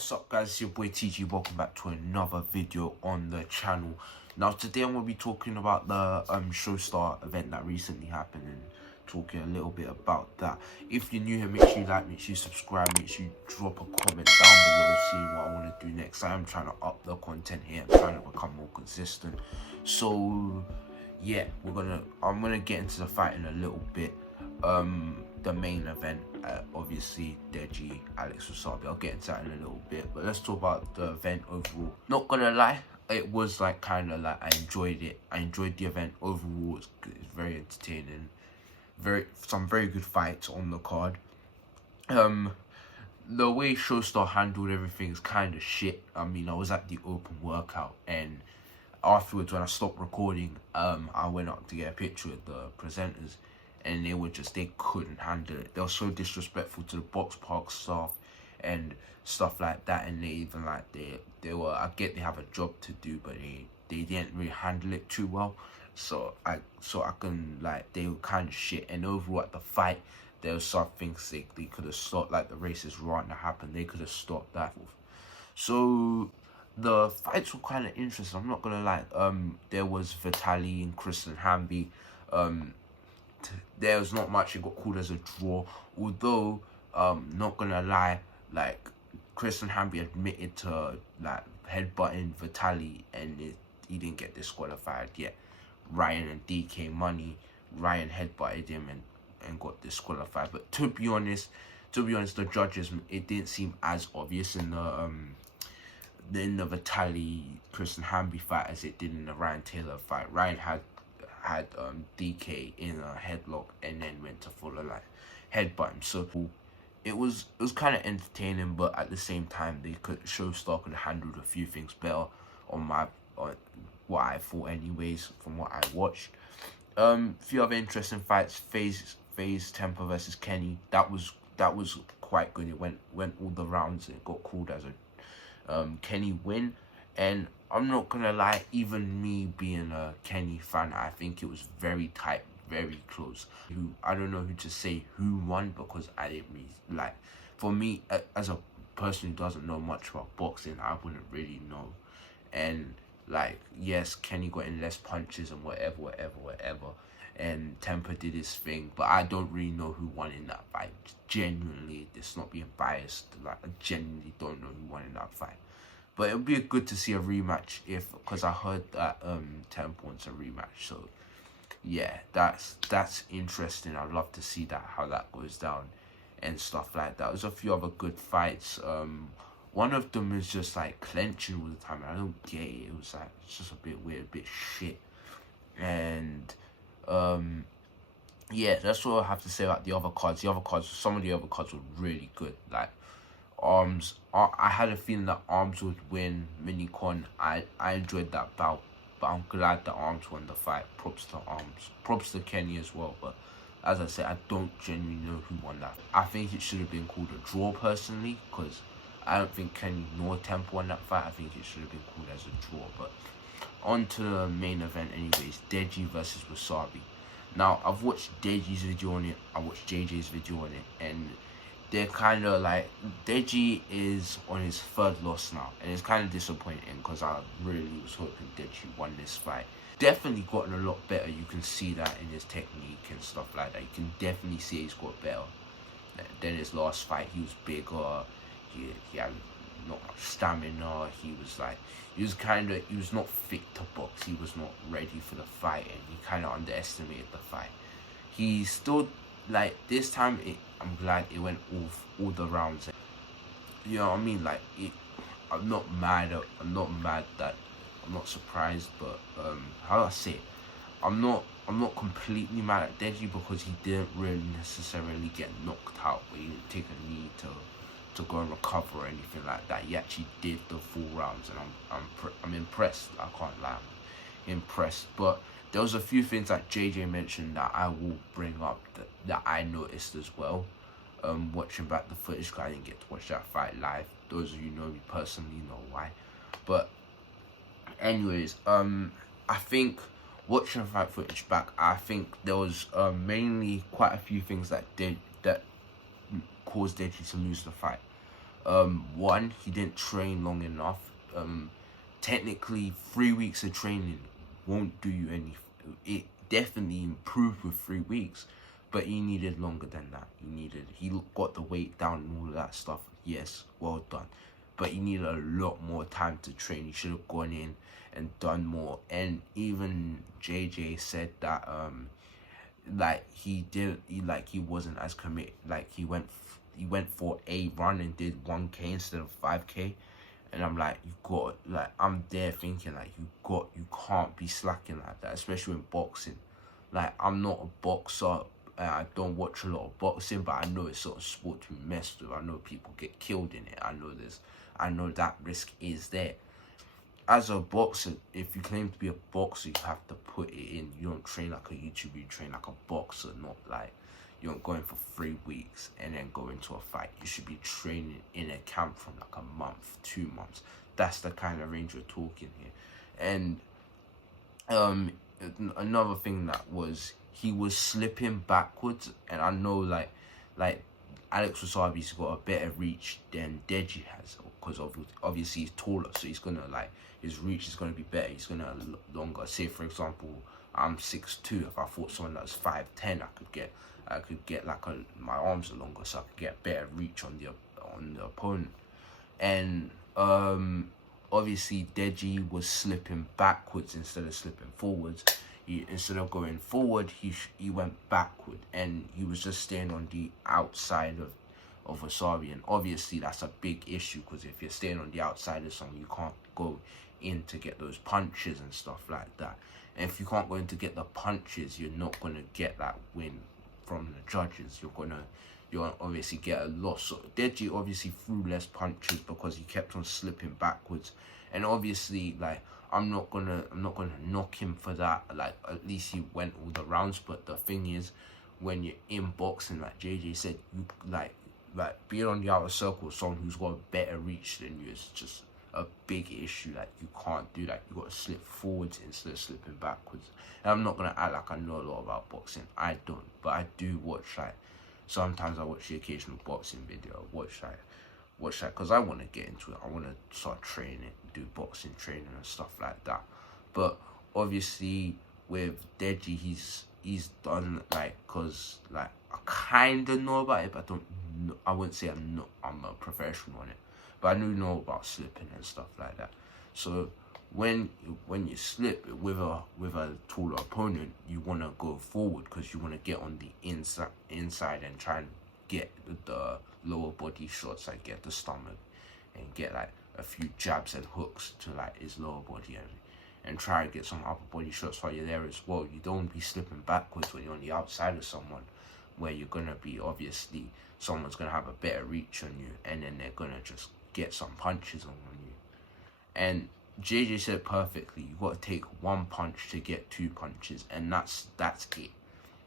What's up, guys? It's your boy TG. Welcome back to another video on the channel. Now today I'm going to be talking about the Showstar event that recently happened and talking a little bit about that. If you're new here, make sure you like, make sure you subscribe, make sure you drop a comment down below seeing what I want to do next. I am trying to up the content here. I'm trying to become more consistent. So yeah, I'm gonna get into the fight in a little bit. The main event, obviously Deji, Alex Wasabi. I'll get into that in a little bit, but let's talk about the event overall. Not gonna lie, it was like kind of like I enjoyed it. I enjoyed the event overall. It's very entertaining. Some very good fights on the card. The way Showstar handled everything is kind of shit. I mean, I was at the open workout, and afterwards when I stopped recording, I went up to get a picture with the presenters, and they couldn't handle it. They were so disrespectful to the box park staff and stuff like that, and they even like they were, I get they have a job to do, but they didn't really handle it too well. So I can, like, they were kind of shit. And overall at the fight, there was some things they could have stopped, like the racist rant that happened. They could have stopped that. So the fights were kind of interesting. I'm not gonna lie. There was Vitaly and Kristen Hamby. There was not much. It got called as a draw. Although, not gonna lie, like Kristen Hamby admitted to like headbutting Vitaly, and he didn't get disqualified yet. Ryan and DK Money, Ryan headbutted him and got disqualified. But to be honest, the judges, it didn't seem as obvious in the Vitaly Kristen Hamby fight as it did in the Ryan Taylor fight. Ryan had DK in a headlock and then went to follow like headbutt him. So it was kind of entertaining, but at the same time, Showstar could have handled a few things better on what I thought, anyways, from what I watched. Few other interesting fights. FaZe Temper versus Kenny. That was quite good. It went all the rounds. It got called as a Kenny win. And I'm not gonna lie, even me being a Kenny fan, I think it was very tight, very close. I don't know who to say who won, because I didn't really, like, for me, as a person who doesn't know much about boxing, I wouldn't really know. And like, yes, Kenny got in less punches and whatever. And Temper did his thing, but I don't really know who won in that fight. Genuinely, it's not being biased. Like, I genuinely don't know who won in that fight. But it would be good to see a rematch, because I heard that Temper wants a rematch. So yeah, that's interesting. I'd love to see how that goes down and stuff like that. There's a few other good fights. One of them is just like clenching all the time. I don't get it. It was like, it's just a bit weird, a bit shit. And yeah, that's all I have to say about the other cards. Some of the other cards were really good. Like Arms, I had a feeling that Arms would win. Minicon, I enjoyed that bout, but I'm glad that Arms won the fight. Props to Arms. Props to Kenny as well. But as I said, I don't genuinely know who won that. I think it should have been called a draw personally, because I don't think Kenny nor Temple won that fight. I think it should have been called as a draw. But on to the main event anyways. Deji versus Wasabi. Now, I've watched Deji's video on it. I watched JJ's video on it. And they're kind of like, Deji is on his third loss now. And it's kind of disappointing, because I really was hoping Deji won this fight. Definitely gotten a lot better. You can see that in his technique and stuff like that. You can definitely see he's got better than his last fight. He was bigger. He had not much stamina. He was not fit to box. He was not ready for the fight, and he kind of underestimated the fight. He still, like, this time, I'm glad it went all the rounds. You know what I mean? Like, I'm not surprised, but how do I say it? I'm not completely mad at Deji, because he didn't really necessarily get knocked out, but he didn't take a knee to go and recover or anything like that. He actually did the full rounds, and I'm impressed. I can't lie, I'm impressed. But there was a few things that JJ mentioned that I will bring up that I noticed as well. Watching back the footage, because I didn't get to watch that fight live. Those of you know me personally know why. But anyways, I think watching the fight footage back, I think there was mainly quite a few things that caused Deji to lose the fight. One, he didn't train long enough. Technically 3 weeks of training won't do you any. It definitely improved with 3 weeks, but he needed longer than that. He got the weight down and all of that stuff. Yes, well done, but he needed a lot more time to train. He should have gone in and done more. And even JJ said that like he wasn't as committed. Like he went for a run and did 1K instead of 5K. And I'm like, I'm there thinking like you can't be slacking like that, especially in boxing. Like, I'm not a boxer, I don't watch a lot of boxing, but I know it's sort of sport to be messed with. I know people get killed in it. I know that risk is there. As a boxer, if you claim to be a boxer, you have to put it in. You don't train like a YouTuber, you train like a boxer, not like you don't go in for 3 weeks and then go into a fight. You should be training in a camp from like a month, 2 months. That's the kind of range we're talking here. And another thing that was, he was slipping backwards, and I know like Alex Wasabi's got a better reach than Deji has, because obviously he's taller, so he's gonna his reach is gonna be better. He's gonna longer. Say for example, I'm 6'2". If I fought someone that's 5'10", I could get like my arms are longer, so I could get better reach on the opponent. And obviously Deji was slipping backwards instead of slipping forwards. Instead of going forward, he went backward, and he was just staying on the outside of Wasabi. And obviously that's a big issue, because if you're staying on the outside of someone, you can't go in to get those punches and stuff like that. And if you can't go in to get the punches, you're not going to get that win from the judges. You'll obviously get a loss. So Deji obviously threw less punches because he kept on slipping backwards. And obviously, like, I'm not gonna knock him for that. Like, at least he went all the rounds. But the thing is, when you're in boxing, like JJ said, you like being on the outer circle with someone who's got a better reach than you is just a big issue. Like, you can't do that. You got to slip forwards instead of slipping backwards. And I'm not gonna act like I know a lot about boxing. I don't, but I do watch, like, sometimes I watch the occasional boxing video. Watch that because I want to get into it. I want to start training, do boxing training and stuff like that. But obviously with Deji, he's done, like, because like I kind of know about it, but I wouldn't say I'm a professional on it, but I do know about slipping and stuff like that. So when you slip with a taller opponent, you want to go forward because you want to get on the inside and try and get the lower body shots, like get the stomach and get like a few jabs and hooks to like his lower body, and try and get some upper body shots while you're there as well. You don't be slipping backwards when you're on the outside of someone, where you're gonna be, obviously someone's gonna have a better reach on you, and then they're gonna just get some punches on you. And JJ said it perfectly. You got to take one punch to get 2 punches, and that's it.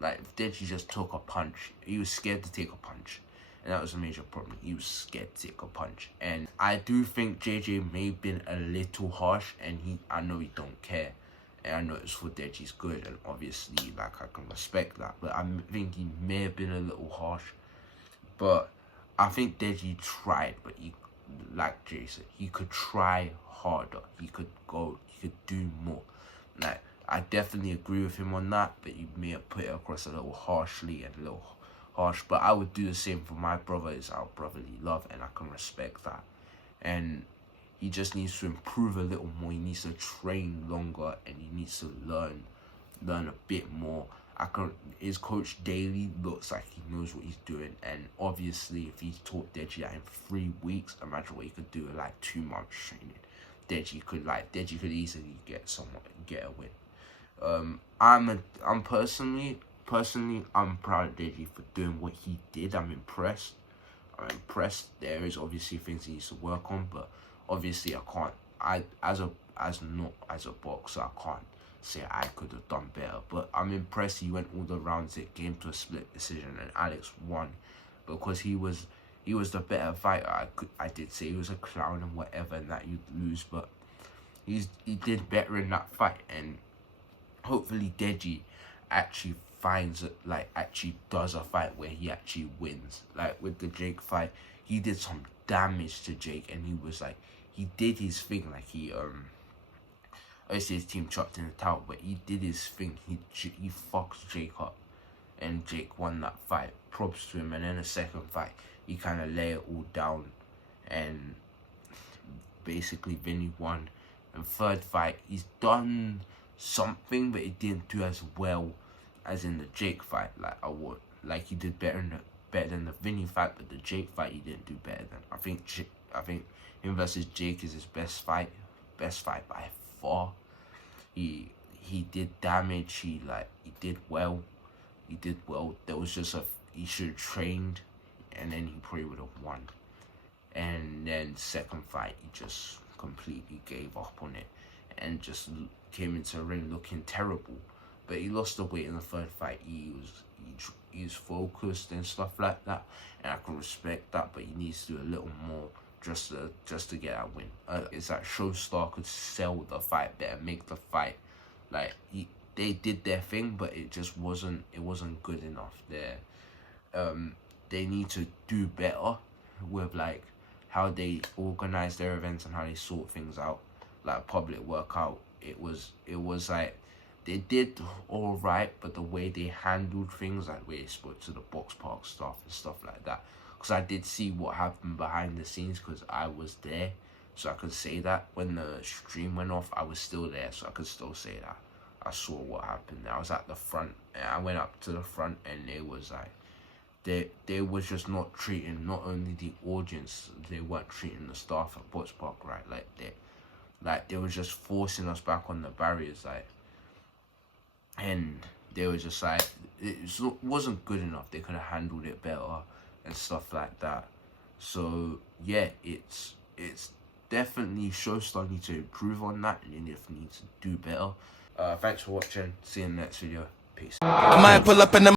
Like, if Deji just took a punch, he was scared to take a punch, and that was a major problem. He was scared to take a punch, and I do think JJ may have been a little harsh, and I know he don't care, and I know it's for Deji's good, and obviously, like, I can respect that, but I think he may have been a little harsh. But I think Deji tried, but like Jason, he could try harder. He could do more. Like, I definitely agree with him on that, but you may have put it across a little harshly and a little harsh. But I would do the same for my brother. It's our brotherly love, and I can respect that. And he just needs to improve a little more. He needs to train longer, and he needs to learn a bit more. His coach daily looks like he knows what he's doing, and obviously if he's taught Deji that in 3 weeks, imagine what he could do in like 2 months training. Deji could easily get a win. I'm personally I'm proud of Deji for doing what he did. I'm impressed. There is obviously things he needs to work on, but obviously as a boxer, I can't say I could have done better. But I'm impressed he went all the rounds. It came to a split decision, and Alex won because he was the better fighter. I did say he was a clown and whatever, and that you'd lose, but he did better in that fight. And hopefully Deji actually actually does a fight where he actually wins. Like with the Jake fight, he did some damage to Jake, and he was like, he did his thing, like he obviously his team chucked in the towel, but he did his thing. He fucked Jake up, and Jake won that fight. Props to him. And then the second fight, he kind of lay it all down, and basically Vinny won. And third fight, he's done something, but he didn't do as well as in the Jake fight. Like he did better than the Vinny fight, but the Jake fight he didn't do better than. I think him versus Jake is his best fight by far. He did damage. He did well. There was just he should have trained, and then he probably would have won. And then second fight, he just completely gave up on it and just came into the ring looking terrible. But he lost the weight in the third fight. He was focused and stuff like that, and I can respect that. But he needs to do a little more just to get that win. It's like Showstar could sell the fight better, make the fight like they did their thing, but it just wasn't good enough. They need to do better with like how they organize their events and how they sort things out, like public workout. It was like they did all right, but the way they handled things, like the way they spoke to the box park staff and stuff like that. Because I did see what happened behind the scenes, because I was there, so I could say that. When the stream went off, I was still there, so I could still say that I saw what happened. I was at the front, and I went up to the front, and it was like they was just not treating not only the audience, they weren't treating the staff at Box Park right. Like they was just forcing us back on the barriers, like, and they were just like, it wasn't good enough. They could have handled it better and stuff like that. So yeah, it's definitely Showstar need to improve on that, and they need to do better. Thanks for watching. See you in the next video. Peace. I might pull up in the